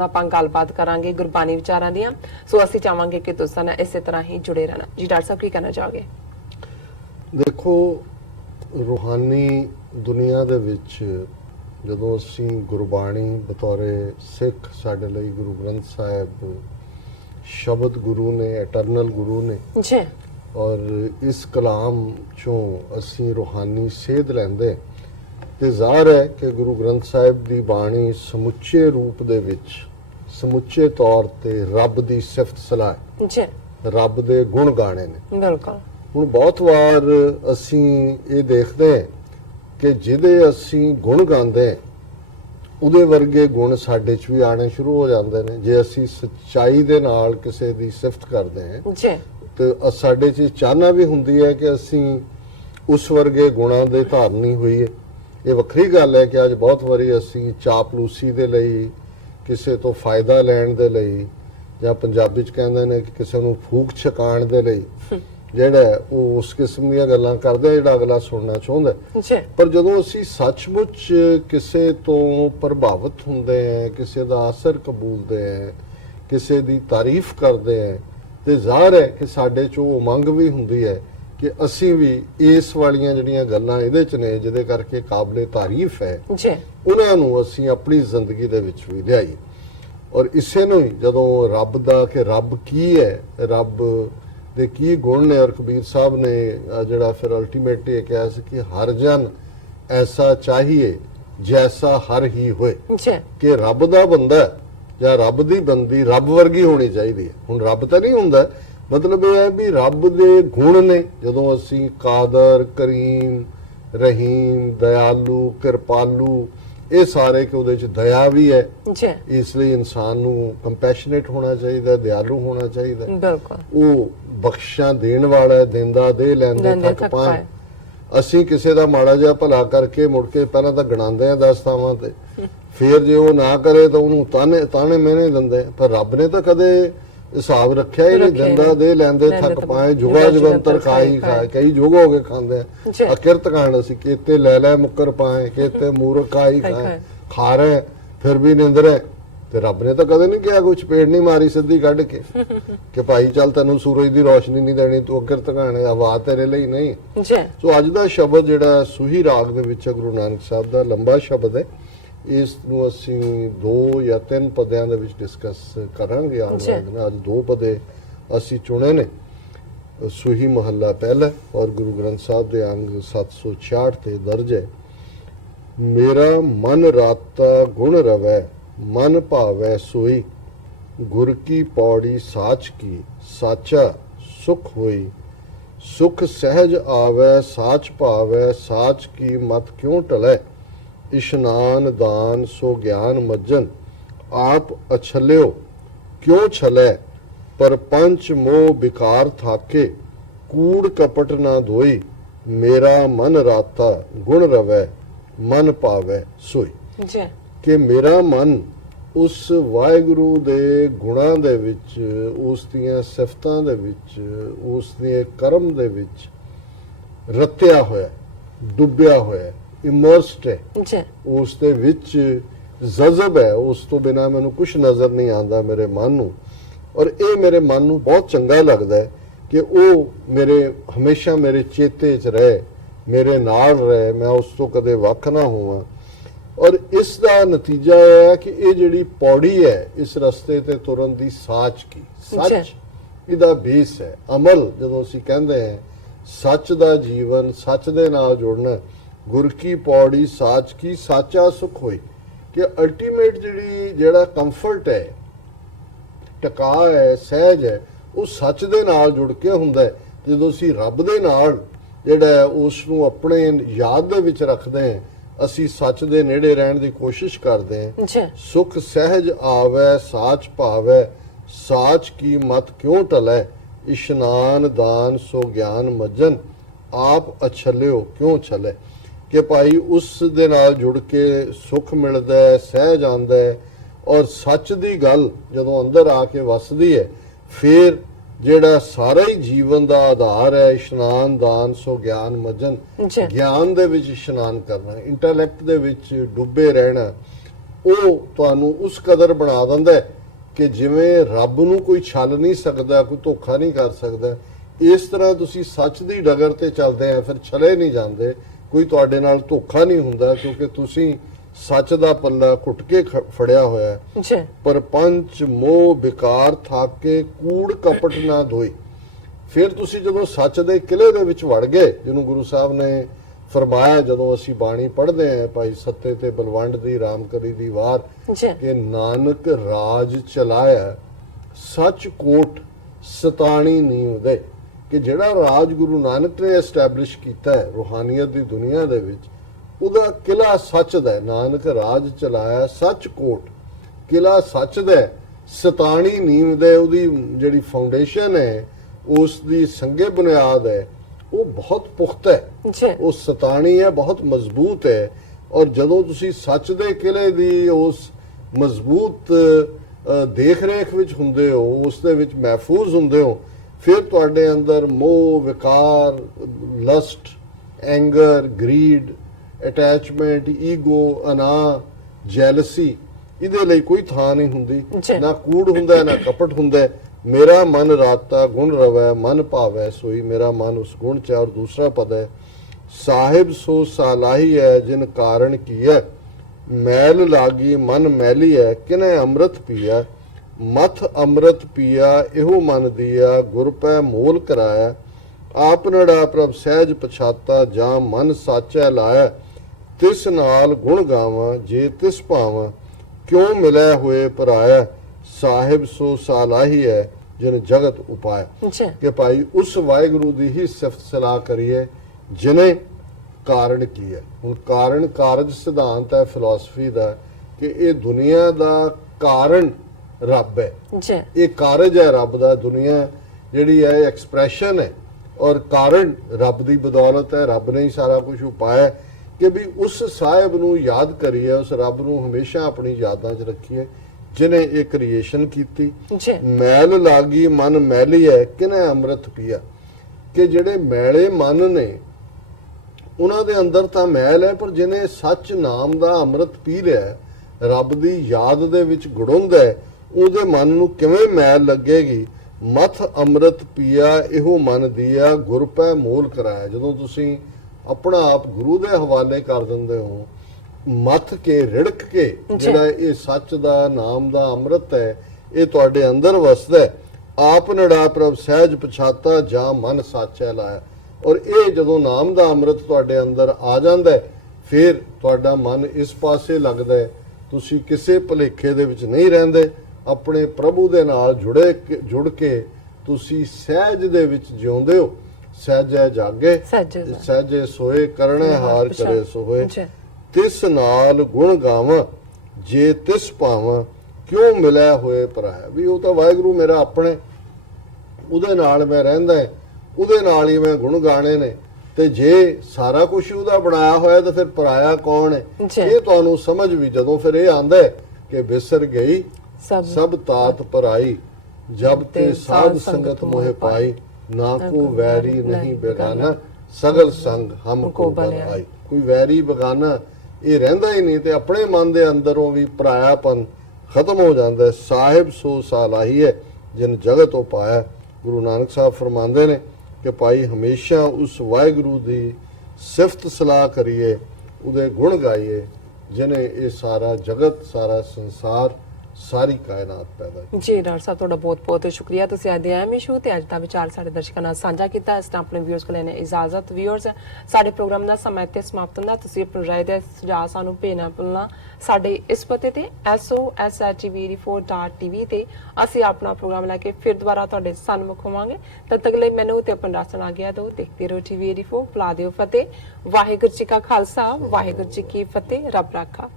ਆਪਾਂ ਗੱਲਬਾਤ ਕਰਾਂਗੇ ਗੁਰਬਾਣੀ ਵਿਚਾਰਾਂ ਦੀਆਂ। ਸੋ ਅਸੀਂ ਚਾਹਾਂਗੇ ਕਿ ਤੁਸੀਂ ਨਾਲ ਇਸੇ ਤਰ੍ਹਾਂ ਹੀ ਜੁੜੇ ਰਹਿਣਾ। ਜੀ ਡਾਕਟਰ ਸਾਹਿਬ ਕੀ ਕਹਿਣਾ ਚਾਹੋਗੇ? ਦੇਖੋ, ਰੂਹਾਨੀ ਦੁਨੀਆ ਦੇ ਵਿੱਚ ਜਦੋਂ ਅਸੀਂ ਗੁਰਬਾਣੀ ਬਤੌਰੇ ਸਿੱਖ ਸਾਡੇ ਲਈ ਗੁਰੂ ਗ੍ਰੰਥ ਸਾਹਿਬ ਸ਼ਬਦ ਗੁਰੂ ਨੇ, ਐਟਰਨਲ ਗੁਰੂ ਨੇ ਜੀ, ਔਰ ਇਸ ਕਲਾਮ ਚੋਂ ਅਸੀਂ ਰੂਹਾਨੀ ਸੇਧ ਲੈਂਦੇ ਤੇ ਜ਼ਾਹਰ ਹੈ ਕਿ ਗੁਰੂ ਗ੍ਰੰਥ ਸਾਹਿਬ ਦੀ ਬਾਣੀ ਸਮੁੱਚੇ ਰੂਪ ਦੇ ਵਿੱਚ ਸਮੁੱਚੇ ਤੌਰ ਤੇ ਰੱਬ ਦੀ ਸਿਫਤ ਸਲਾਹ ਹੈ, ਜੀ, ਰੱਬ ਦੇ ਗੁਣ ਗਾਣੇ ਨੇ। ਬਿਲਕੁਲ। ਹੁਣ ਬਹੁਤ ਵਾਰ ਅਸੀਂ ਇਹ ਦੇਖਦੇ ਹਾਂ ਕਿ ਜਿਹਦੇ ਅਸੀਂ ਗੁਣ ਗਾਉਂਦੇ ਉਹਦੇ ਵਰਗੇ ਗੁਣ ਸਾਡੇ 'ਚ ਵੀ ਆਣੇ ਸ਼ੁਰੂ ਹੋ ਜਾਂਦੇ ਨੇ। ਜੇ ਅਸੀਂ ਸੱਚਾਈ ਦੇ ਨਾਲ ਕਿਸੇ ਦੀ ਸਿਫਤ ਕਰਦੇ ਹਾਂ ਜੀ, ਤੇ ਸਾਡੇ 'ਚ ਚਾਹਨਾ ਵੀ ਹੁੰਦੀ ਹੈ ਕਿ ਅਸੀਂ ਉਸ ਵਰਗੇ ਗੁਣਾਂ ਦੇ ਧਾਰਨੀ ਹੋਈਏ। ਇਹ ਵੱਖਰੀ ਗੱਲ ਹੈ ਕਿ ਅੱਜ ਬਹੁਤ ਵਾਰੀ ਅਸੀਂ ਚਾਪਲੂਸੀ ਦੇ ਲਈ, ਕਿਸੇ ਤੋਂ ਫਾਇਦਾ ਲੈਣ ਦੇ ਲਈ, ਜਾਂ ਪੰਜਾਬੀ 'ਚ ਕਹਿੰਦੇ ਨੇ ਕਿ ਕਿਸੇ ਨੂੰ ਫੂਕ ਛਕਾਉਣ ਦੇ ਲਈ ਜਿਹੜਾ ਉਹ ਉਸ ਕਿਸਮ ਦੀਆਂ ਗੱਲਾਂ ਕਰਦੇ ਜਿਹੜਾ ਅਗਲਾ ਸੁਣਨਾ ਚਾਹੁੰਦਾ। ਪਰ ਜਦੋਂ ਅਸੀਂ ਸੱਚਮੁੱਚ ਕਿਸੇ ਤੋਂ ਪ੍ਰਭਾਵਿਤ ਹੁੰਦੇ ਹਾਂ, ਕਿਸੇ ਦਾ ਅਸਰ ਕਬੂਲਦੇ ਹਾਂ, ਕਿਸੇ ਦੀ ਤਾਰੀਫ ਕਰਦੇ ਹਾਂ, ਤੇ ਜ਼ਾਹਰ ਹੈ ਕਿ ਸਾਡੇ 'ਚ ਉਹ ਉਮੰਗ ਵੀ ਹੁੰਦੀ ਹੈ ਕਿ ਅਸੀਂ ਵੀ ਇਸ ਵਾਲੀਆਂ ਜਿਹੜੀਆਂ ਗੱਲਾਂ ਇਹਦੇ 'ਚ ਨੇ ਜਿਹਦੇ ਕਰਕੇ ਕਾਬਲੇ ਤਾਰੀਫ ਹੈ ਉਹਨਾਂ ਨੂੰ ਅਸੀਂ ਆਪਣੀ ਜ਼ਿੰਦਗੀ ਦੇ ਵਿੱਚ ਵੀ ਲਿਆਈਏ। ਔਰ ਇਸੇ ਨੂੰ ਹੀ ਜਦੋਂ ਰੱਬ ਦਾ ਕਿ ਰੱਬ ਕੀ ਹੈ, ਰੱਬ ਦੇ ਕੀ ਗੁਣ ਨੇ, ਔਰ ਕਬੀਰ ਸਾਹਿਬ ਨੇ ਜਿਹੜਾ ਫਿਰ ਅਲਟੀਮੇਟਲੀ ਇਹ ਕਿਹਾ ਸੀ ਕਿ ਹਰ ਜਨ ਐਸਾ ਚਾਹੀਏ ਜੈਸਾ ਹਰ ਹੀ ਹੋਏ, ਕਿ ਰੱਬ ਦਾ ਬੰਦਾ ਜਾਂ ਰੱਬ ਦੀ ਬੰਦੀ ਰੱਬ ਵਰਗੀ ਹੋਣੀ ਚਾਹੀਦੀ ਹੈ। ਹੁਣ ਰੱਬ ਤਾਂ ਨਹੀਂ ਹੁੰਦਾ, ਮਤਲਬ ਇਹ ਹੈ ਵੀ ਰੱਬ ਦੇ ਗੁਣ ਨੇ। ਜਦੋਂ ਅਸੀਂ ਕਾਦਰ, ਕਰੀਮ, ਰਹੀਮ, ਦਇਆਲੂ, ਕਿਰਪਾਲੂ, ਇਹ ਸਾਰੇ ਕਿ ਉਹਦੇ 'ਚ ਦਇਆ ਵੀ ਹੈ, ਇਸ ਲਈ ਇਨਸਾਨ ਨੂੰ ਕੰਪੈਸ਼ਨੇਟ ਹੋਣਾ ਚਾਹੀਦਾ, ਦਿਆਲੂ ਹੋਣਾ ਚਾਹੀਦਾ। ਬਿਲਕੁਲ। ਉਹ ਬਖਸ਼ਾਂ ਦੇਣ ਵਾਲਾ ਹੈ, ਦਿੰਦਾ ਦੇ ਲੈਂਦੇ ਥੱਕ ਪਾਏ। ਅਸੀਂ ਕਿਸੇ ਦਾ ਮਾੜਾ ਜਿਹਾ ਭਲਾ ਕਰਕੇ ਮੁੜ ਕੇ ਪਹਿਲਾਂ ਤਾਂ ਗਣਾਉਂਦੇ ਆ 10 ਥਾਵਾਂ ਤੇ, ਫਿਰ ਜੇ ਉਹ ਨਾ ਕਰੇ ਤਾਂ ਉਹਨੂੰ ਤਾਨੇ ਮਿਹਣੇ ਦਿੰਦੇ। ਪਰ ਰੱਬ ਨੇ ਤਾਂ ਕਦੇ ਹਿਸਾਬ ਰੱਖਿਆ ਹੀ ਨਹੀਂ, ਦਿੰਦਾ ਦੇ ਲੈਂਦੇ ਥੱਕ ਪਾਏ, ਜੁਗਾ ਜੁਗੰਤਰ ਖਾਈ ਖਾਏ। ਕਈ ਜੁਗ ਹੋ ਕੇ ਖਾਂਦੇ ਆ। ਅਕਿਰਤ ਕਾਂਡ ਅਸੀਂ ਕੀਤੇ ਲੈ ਲੈ ਮੁੱਕਰ ਪਾਏ, ਕੀਤੇ ਮੂਰਖ ਖਾਈ ਖਾਏ, ਖਾ ਰਹੇ ਫਿਰ ਵੀ ਨਿੰਦਰੇ। ਤੇ ਰੱਬ ਨੇ ਤਾਂ ਕਦੇ ਨਹੀਂ ਕਿਹਾ ਕੋਈ ਚਪੇੜ ਨਹੀਂ ਮਾਰੀ ਸਿੱਧੀ ਕੱਢ ਕੇ ਕਿ ਭਾਈ ਚੱਲ ਤੈਨੂੰ ਸੂਰਜ ਦੀ ਰੋਸ਼ਨੀ ਨਹੀਂ ਦੇਣੀ, ਤੂੰ ਅਕਿਰਤ ਕਾਂਡ, ਆਵਾਜ਼ ਤੇਰੇ ਲਈ ਨਹੀਂ। ਸੋ ਅੱਜ ਦਾ ਸ਼ਬਦ ਜਿਹੜਾ ਸੂਹੀ ਰਾਗ ਦੇ ਵਿੱਚ ਗੁਰੂ ਨਾਨਕ ਸਾਹਿਬ ਦਾ ਲੰਬਾ ਸ਼ਬਦ ਹੈ, ਇਸ ਨੂੰ ਅਸੀਂ 2 ਜਾਂ 3 ਪਦਿਆਂ ਦੇ ਵਿੱਚ ਡਿਸਕਸ ਕਰਾਂਗੇ। ਅੱਜ 2 ਪਦੇ ਅਸੀਂ ਚੁਣੇ ਨੇ। ਸੂਹੀ ਮਹੱਲਾ ਪਹਿਲਾ ਔਰ ਗੁਰੂ ਗ੍ਰੰਥ ਸਾਹਿਬ ਦੇ ਅੰਗ 766 ਤੇ ਦਰਜ ਹੈ। ਮੇਰਾ ਮਨ ਰਾਤਾ ਗੁਣ ਰਵੈ, ਮਨ ਭਾਵੈ ਸੋਈ, ਗੁਰ ਕੀ ਪੌੜੀ ਸਾਚ ਕੀ, ਸਾਚਾ ਸੁਖ ਹੋਈ। ਸੁਖ ਸਹਿਜ ਆਵੈ, ਸਾਚ ਭਾਵੈ, ਸਾਚ ਕੀ ਮਤ ਕਿਉਂ ਟਲੈ। ਇਸ਼ਨਾਨ ਦਾਨ ਸੋ ਗਿਆਨ ਮੱਜਨ, ਆਪ ਅਛਲਿਓ ਕਿਉਂ ਛਲੈ। ਪਰ ਪੰਚ ਮੋਹ ਵਿਕਾਰ ਥਾਕੇ, ਕੂੜ ਕਪਟ ਨਾ ਧੋਈ। ਮੇਰਾ ਮਨ ਰਾਤਾ ਗੁਣ ਰਵੈ, ਮਨ ਪਾਵੈ ਸੋਈ। ਕਿ ਮੇਰਾ ਮਨ ਉਸ ਵਾਹਿਗੁਰੂ ਦੇ ਗੁਣਾਂ ਦੇ ਵਿੱਚ, ਉਸ ਦੀਆਂ ਸਿਫਤਾਂ ਦੇ ਵਿੱਚ, ਉਸ ਦੇ ਕਰਮ ਦੇ ਵਿੱਚ ਰਤਿਆ ਹੋਇਆ, ਡੁੱਬਿਆ ਹੋਇਆ, ਇਮਰਸਡ ਹੈ, ਉਸ ਦੇ ਵਿੱਚ ਜਜ਼ਬ ਹੈ। ਉਸ ਤੋਂ ਬਿਨਾ ਮੈਨੂੰ ਕੁਝ ਨਜ਼ਰ ਨਹੀਂ ਆਉਂਦਾ ਮੇਰੇ ਮਨ ਨੂੰ। ਔਰ ਇਹ ਮੇਰੇ ਮਨ ਨੂੰ ਬਹੁਤ ਚੰਗਾ ਲੱਗਦਾ ਹੈ ਕਿ ਉਹ ਮੇਰੇ ਹਮੇਸ਼ਾ ਮੇਰੇ ਚੇਤੇ 'ਚ ਰਹੇ, ਮੇਰੇ ਨਾਲ ਰਹੇ, ਮੈਂ ਉਸ ਤੋਂ ਕਦੇ ਵੱਖ ਨਾ ਹੋਵਾਂ। ਔਰ ਇਸ ਦਾ ਨਤੀਜਾ ਇਹ ਹੈ ਕਿ ਇਹ ਜਿਹੜੀ ਪੌੜੀ ਹੈ ਇਸ ਰਸਤੇ ਤੇ ਤੁਰਨ ਦੀ ਸਾਚ ਕੀ, ਸੱਚ ਇਹਦਾ ਬੇਸ ਹੈ। ਅਮਲ ਜਦੋਂ ਅਸੀਂ ਕਹਿੰਦੇ ਹਾਂ ਸੱਚ ਦਾ ਜੀਵਨ, ਸੱਚ ਦੇ ਨਾਲ ਜੁੜਨਾ, ਗੁਰ ਕੀ ਪੌੜੀ ਸਾਚ ਕੀ, ਸਾਚਾ ਸੁਖ ਹੋਈ। ਕਿ ਅਲਟੀਮੇਟ ਜਿਹੜਾ ਕੰਫਰਟ ਹੈ, ਟਿਕਾ ਹੈ, ਸਹਿਜ ਹੈ, ਉਹ ਸੱਚ ਦੇ ਨਾਲ ਜੁੜ ਕੇ ਹੁੰਦਾ ਹੈ। ਜਦੋਂ ਅਸੀਂ ਰੱਬ ਦੇ ਨਾਲ ਜਿਹੜਾ ਉਸ ਨੂੰ ਆਪਣੇ ਯਾਦ ਦੇ ਵਿੱਚ ਰੱਖਦੇ ਹਾਂ, ਅਸੀਂ ਸੱਚ ਦੇ ਨੇੜੇ ਰਹਿਣ ਦੀ ਕੋਸ਼ਿਸ਼ ਕਰਦੇ ਹਾਂ। ਸੁਖ ਸਹਿਜ ਆਵੈ, ਸਾਚ ਭਾਵੈ, ਸਾਚ ਕੀ ਮਤ ਕਿਉਂ ਟਲੈ। ਇਸ਼ਨਾਨ ਦਾਨ ਸੋ ਗਿਆਨ ਮੱਜਨ, ਆਪ ਅਛਲਿਓ ਕਿਉਂ ਛਲੇ। ਕਿ ਭਾਈ ਉਸ ਦੇ ਨਾਲ ਜੁੜ ਕੇ ਸੁਖ ਮਿਲਦਾ ਹੈ, ਸਹਿਜ ਆਉਂਦਾ ਹੈ। ਔਰ ਸੱਚ ਦੀ ਗੱਲ ਜਦੋਂ ਅੰਦਰ ਆ ਕੇ ਵਸਦੀ ਹੈ, ਫਿਰ ਜਿਹੜਾ ਸਾਰਾ ਹੀ ਜੀਵਨ ਦਾ ਆਧਾਰ ਹੈ, ਇਸ਼ਨਾਨ ਦਾਨ ਸੋ ਗਿਆਨ ਮੱਜਨ, ਗਿਆਨ ਦੇ ਵਿੱਚ ਇਸ਼ਨਾਨ ਕਰਨਾ, ਇੰਟੈਲੈਕਟ ਦੇ ਵਿੱਚ ਡੁੱਬੇ ਰਹਿਣਾ, ਉਹ ਤੁਹਾਨੂੰ ਉਸ ਕਦਰ ਬਣਾ ਦਿੰਦਾ ਹੈ ਕਿ ਜਿਵੇਂ ਰੱਬ ਨੂੰ ਕੋਈ ਛਲ ਨਹੀਂ ਸਕਦਾ, ਕੋਈ ਧੋਖਾ ਨਹੀਂ ਕਰ ਸਕਦਾ, ਇਸ ਤਰ੍ਹਾਂ ਤੁਸੀਂ ਸੱਚ ਦੀ ਡਗਰ ਤੇ ਚੱਲਦੇ ਆ, ਫਿਰ ਛਲੇ ਨਹੀਂ ਜਾਂਦੇ, ਕੋਈ ਤੁਹਾਡੇ ਨਾਲ ਧੋਖਾ ਨਹੀਂ ਹੁੰਦਾ, ਕਿਉਂਕਿ ਤੁਸੀਂ ਸੱਚ ਦਾ ਪੱਲਾ ਘੁੱਟ ਕੇ ਫੜਿਆ ਹੋਇਆ ਹੈ। ਜੀ ਪਰ ਪੰਚ ਮੋਹ ਵਿਕਾਰ ਥਾਕੇ ਕੂੜ ਕਪਟ ਨਾ ਧੋਈ। ਫਿਰ ਤੁਸੀਂ ਜਦੋਂ ਸੱਚ ਦੇ ਕਿਲੇ ਦੇ ਵਿੱਚ ਵੜ ਗਏ, ਜਿਹਨੂੰ ਗੁਰੂ ਸਾਹਿਬ ਨੇ ਫਰਮਾਇਆ ਜਦੋਂ ਅਸੀਂ ਬਾਣੀ ਪੜ੍ਹਦੇ ਹਾਂ, ਭਾਈ ਸੱਤੇ ਤੇ ਬਲਵੰਡ ਦੀ ਰਾਮਕਲੀ ਦੀ ਵਾਰ, ਜੀ ਕਿ ਨਾਨਕ ਰਾਜ ਚਲਾਇਆ ਸੱਚ ਕੋਟ ਸਤਾਣੀ ਨੀਂਹ ਦੇ, ਕਿ ਜਿਹੜਾ ਰਾਜ ਗੁਰੂ ਨਾਨਕ ਨੇ ਐਸਟੈਬਲਿਸ਼ ਕੀਤਾ ਹੈ ਰੂਹਾਨੀਅਤ ਦੀ ਦੁਨੀਆ ਦੇ ਵਿੱਚ, ਉਹਦਾ ਕਿਲਾ ਸੱਚ ਦਾ ਹੈ। ਨਾਨਕ ਰਾਜ ਚਲਾਇਆ ਸੱਚ ਕੋਟ, ਕਿਲਾ ਸੱਚ ਦਾ ਹੈ, ਸਤਾਣੀ ਨੀਂਹ ਦੇ, ਉਹਦੀ ਜਿਹੜੀ ਫਾਊਂਡੇਸ਼ਨ ਹੈ, ਉਸ ਦੀ ਸੰਗੇ ਬੁਨਿਆਦ ਹੈ, ਉਹ ਬਹੁਤ ਪੁਖਤਾ ਹੈ, ਜੀ ਉਹ ਸਤਾਣੀ ਹੈ, ਬਹੁਤ ਮਜ਼ਬੂਤ ਹੈ। ਔਰ ਜਦੋਂ ਤੁਸੀਂ ਸੱਚ ਦੇ ਕਿਲੇ ਦੀ ਉਸ ਮਜ਼ਬੂਤ ਦੇਖ ਰੇਖ ਵਿੱਚ ਹੁੰਦੇ ਹੋ, ਉਸ ਦੇ ਵਿੱਚ ਮਹਿਫੂਜ਼ ਹੁੰਦੇ ਹੋ, ਫਿਰ ਤੁਹਾਡੇ ਅੰਦਰ ਮੋਹ ਵਿਕਾਰ, lust, anger, greed, attachment, ego, ਅਨਾ, ਜੈਲਸੀ, ਇਹਦੇ ਲਈ ਕੋਈ ਥਾਂ ਨਹੀਂ ਹੁੰਦੀ। ਜੀ। ਨਾ ਕੂੜ ਹੁੰਦਾ ਨਾ ਕਪਟ ਹੁੰਦਾ। ਮੇਰਾ ਮਨ ਰਾਤਾ ਗੁਣ ਰਵੈ, ਮਨ ਭਾਵੈ ਸੋਈ, ਮੇਰਾ ਮਨ ਉਸ ਗੁਣ ਚ। ਔਰ ਦੂਸਰਾ ਪਦ ਹੈ ਸਾਹਿਬ ਸੋ ਸਾਲਾਹੀ ਹੈ ਜਿਨ ਕਾਰਨ ਕੀ ਹੈ, ਮੈਲ ਲਾਗੀ ਮਨ ਮੈਲੀ ਹੈ ਕਿਨੇ ਅੰਮ੍ਰਿਤ ਪੀਆ, ਮਥ ਅੰਮ੍ਰਿਤ ਪੀਆ ਇਹੋ ਮਨ ਦੀਆ, ਗੁਰ ਪੈ ਮੋਲ ਕਰਾਇਆ, ਆਪ ਨੜਾ ਪ੍ਰਭ ਸਹਿਜ ਪਛਾਤਾ, ਜਾਂ ਮਨ ਸਾਚੈ ਲਾਇਆ, ਤਿਸ ਨਾਲ ਗੁਣ ਗਾਵਾਂ ਜੇ ਤਿਸ ਭਾਵਾਂ, ਕਿਉਂ ਮਿਲੈ ਹੋਏ ਪਰਾਇਆ, ਸਾਹਿਬ ਸੋ ਸਾਲਾਹੀ ਹੈ ਜਿਨ ਜਗਤ ਉਪਾਇਆ। ਜੀ ਕਿ ਭਾਈ ਉਸ ਵਾਹਿਗੁਰੂ ਦੀ ਹੀ ਸਿਫਤ ਸਲਾਹ ਕਰੀਏ ਜਿਨੇ ਕਾਰਨ ਕੀ ਹੈ। ਹੁਣ ਕਾਰਨ ਕਾਰਜ ਸਿਧਾਂਤ ਹੈ ਫਿਲਾਸਫੀ ਦਾ, ਕਿ ਇਹ ਦੁਨੀਆ ਦਾ ਕਾਰਨ ਰੱਬ ਹੈ, ਜੀ ਇਹ ਕਾਰਜ ਹੈ ਰੱਬ ਦਾ। ਦੁਨੀਆ ਜਿਹੜੀ ਹੈ ਐਕਸਪ੍ਰੈਸ਼ਨ ਹੈ, ਔਰ ਕਾਰਨ ਰੱਬ ਦੀ ਬਦੌਲਤ ਹੈ, ਰੱਬ ਨੇ ਹੀ ਸਾਰਾ ਕੁਝ ਉਪਾਇਆ। ਕਿ ਵੀ ਉਸ ਸਾਹਿਬ ਨੂੰ ਯਾਦ ਕਰੀਏ, ਉਸ ਰੱਬ ਨੂੰ ਹਮੇਸ਼ਾ ਆਪਣੀ ਯਾਦਾਂ 'ਚ ਰੱਖੀਏ ਜਿਨੇ ਇਹ ਕ੍ਰੀਏਸ਼ਨ ਕੀਤੀ। ਜੀ ਮੈਲ ਲਾਗੀ ਮਨ ਮੈਲੀ ਹੈ ਕਿਨੇ ਅੰਮ੍ਰਿਤ ਪੀਆ, ਕਿ ਜਿਹੜੇ ਮੈਲੇ ਮਨ ਨੇ ਉਹਨਾਂ ਦੇ ਅੰਦਰ ਤਾਂ ਮੈਲ ਹੈ, ਪਰ ਜਿਨੇ ਸੱਚ ਨਾਮ ਦਾ ਅੰਮ੍ਰਿਤ ਪੀ ਲਿਆ ਹੈ, ਰੱਬ ਦੀ ਯਾਦ ਦੇ ਵਿੱਚ ਗੁੜੁੰਦਾ ਹੈ, ਉਹਦੇ ਮਨ ਨੂੰ ਕਿਵੇਂ ਮੈਲ ਲੱਗੇਗੀ। ਮਥ ਅੰਮ੍ਰਿਤ ਪੀਆ ਇਹੋ ਮਨ ਦੀਆ, ਗੁਰ ਪੈ ਮੋਲ ਕਰਾਇਆ। ਜਦੋਂ ਤੁਸੀਂ ਆਪਣਾ ਆਪ ਗੁਰੂ ਦੇ ਹਵਾਲੇ ਕਰ ਦਿੰਦੇ ਹੋ, ਮੱਥ ਕੇ ਰਿੜਕ ਕੇ, ਜਿਹੜਾ ਇਹ ਸੱਚ ਦਾ ਨਾਮ ਦਾ ਅੰਮ੍ਰਿਤ ਹੈ ਇਹ ਤੁਹਾਡੇ ਅੰਦਰ ਵਸਦਾ ਹੈ, ਆਪ ਨੜਾ ਪ੍ਰਭ ਸਹਿਜ ਪਛਾਤਾ, ਜਾਂ ਮਨ ਸਾਚੈ ਲਾਇਆ। ਔਰ ਇਹ ਜਦੋਂ ਨਾਮ ਦਾ ਅੰਮ੍ਰਿਤ ਤੁਹਾਡੇ ਅੰਦਰ ਆ ਜਾਂਦਾ ਹੈ, ਫਿਰ ਤੁਹਾਡਾ ਮਨ ਇਸ ਪਾਸੇ ਲੱਗਦਾ ਹੈ, ਤੁਸੀਂ ਕਿਸੇ ਭੁਲੇਖੇ ਦੇ ਵਿੱਚ ਨਹੀਂ ਰਹਿੰਦੇ, ਆਪਣੇ ਪ੍ਰਭੂ ਦੇ ਨਾਲ ਜੁੜ ਕੇ ਤੁਸੀਂ ਸਹਿਜ ਦੇ ਵਿੱਚ ਜਿਉਂਦੇ ਹੋ। ਸਹਿਜੈ ਜਾਗੇ ਸਹਿਜੇ ਸੋਏ, ਕਰਨੇ ਹਾਰ ਕਰੇ ਸੋਏ, ਤਿਸ ਨਾਲ ਗੁਣ ਗਾਵਾਂ ਜੇ ਤਿਸ ਭਾਵਾਂ, ਕਿਉਂ ਮਿਲਿਆ ਹੋਏ ਪਰਾਇਆ। ਵੀ ਉਹ ਤਾਂ ਵਾਹਿਗੁਰੂ ਮੇਰਾ ਆਪਣੇ, ਉਹਦੇ ਨਾਲ ਮੈਂ ਰਹਿੰਦਾ, ਉਹਦੇ ਨਾਲ ਹੀ ਮੈਂ ਗੁਣ ਗਾਣੇ ਨੇ, ਤੇ ਜੇ ਸਾਰਾ ਕੁਝ ਉਹਦਾ ਬਣਾਇਆ ਹੋਇਆ ਤਾਂ ਫਿਰ ਪਰਾਇਆ ਕੌਣ ਹੈ। ਇਹ ਤੁਹਾਨੂੰ ਸਮਝ ਵੀ ਜਦੋਂ ਫਿਰ ਇਹ ਆਂਦਾ ਹੈ ਕਿ ਬਿਸਰ ਗਈ ਸਭ ਤਾਤ ਪਰਾਈ, ਜਬ ਤੇ ਸਾਧ ਸੰਗਤ ਮੋਹਿ ਪਾਈ, ਨਾ ਕੋ ਵੈਰੀ ਨਹੀਂ ਬੇਗਾਨਾ, ਸਗਲ ਸੰਗ ਹਮ ਕੋ ਬਲਾਈ। ਕੋਈ ਵੈਰੀ ਬੇਗਾਨਾ ਇਹ ਰਹਿੰਦਾ ਹੀ ਨਹੀਂ, ਤੇ ਆਪਣੇ ਮਨ ਦੇ ਅੰਦਰੋਂ ਵੀ ਪਰਾਇਆਪਨ ਖਤਮ ਹੋ ਜਾਂਦਾ ਹੈ। ਸਾਹਿਬ ਸੋ ਸਾਲਾਹੀ ਹੈ ਜਿਨ ਜਗਤ ਉਪਾਇਆ। ਗੁਰੂ ਨਾਨਕ ਸਾਹਿਬ ਫਰਮਾਉਂਦੇ ਨੇ ਕਿ ਭਾਈ ਹਮੇਸ਼ਾ ਉਸ ਵਾਹਿਗੁਰੂ ਦੀ ਸਿਫਤ ਸਲਾਹ ਕਰੀਏ, ਉਹਦੇ ਗੁਣ ਗਾਈਏ ਜਿਨੇ ਇਹ ਸਾਰਾ ਜਗਤ, ਸਾਰਾ ਸੰਸਾਰ, ਸਾਰੀ ਕਾਇਨਾਤ ਪੈਦਾ ਕੀਤੀ। ਜੀ ਡਾਕਟਰ ਸਾਹਿਬ ਤੁਹਾਡਾ ਬਹੁਤ ਬਹੁਤ ਸ਼ੁਕਰੀਆ, ਤੁਸੀਂ ਅੱਜ ਦੇ ਐਮ ਸ਼ੋ ਤੇ ਅੱਜ ਦਾ ਵਿਚਾਰ ਸਾਡੇ ਦਰਸ਼ਕਾਂ ਨਾਲ ਸਾਂਝਾ ਕੀਤਾ। ਇਸ ਤਰ੍ਹਾਂ ਆਪਣੇ ਵਿਊਅਰਸ ਕੋਲ ਲੈਣੇ ਇਜਾਜ਼ਤ। ਵਿਊਅਰਸ ਸਾਡੇ ਪ੍ਰੋਗਰਾਮ ਦਾ ਸਮਾਂ ਇੱਥੇ ਸਮਾਪਤ ਹੁੰਦਾ। ਤੁਸੀਂ ਆਪਣੀ ਰਾਏ ਦੇ ਸੁਝਾਅ ਸਾਨੂੰ ਭੇਜਣਾ ਭੁੱਲਣਾ। ਸਾਡੇ ਇਸ ਪਤੇ ਤੇ SOS@tv4.tv ਤੇ ਅਸੀਂ ਆਪਣਾ ਪ੍ਰੋਗਰਾਮ ਲੈ ਕੇ ਫਿਰ ਦੁਬਾਰਾ ਤੁਹਾਡੇ ਸਨਮੁਖ ਹੋਵਾਂਗੇ। ਤਦ ਤੱਕ ਲਈ ਮੈਨੂੰ ਤੇ ਆਪਣਾ ਰਾਸਨ ਆ ਗਿਆ ਦੋ। ਦੇਖਦੇ ਰਹੋ TV 84। ਬੁਲਾ ਦਿਓ ਫਤਿਹ। ਵਾਹਿਗੁਰੂ ਜੀ ਕਾ ਖਾਲਸਾ, ਵਾਹਿਗੁਰੂ ਜੀ ਕੀ ਫਤਿਹ। ਰੱਬ ਰਾਖਾ।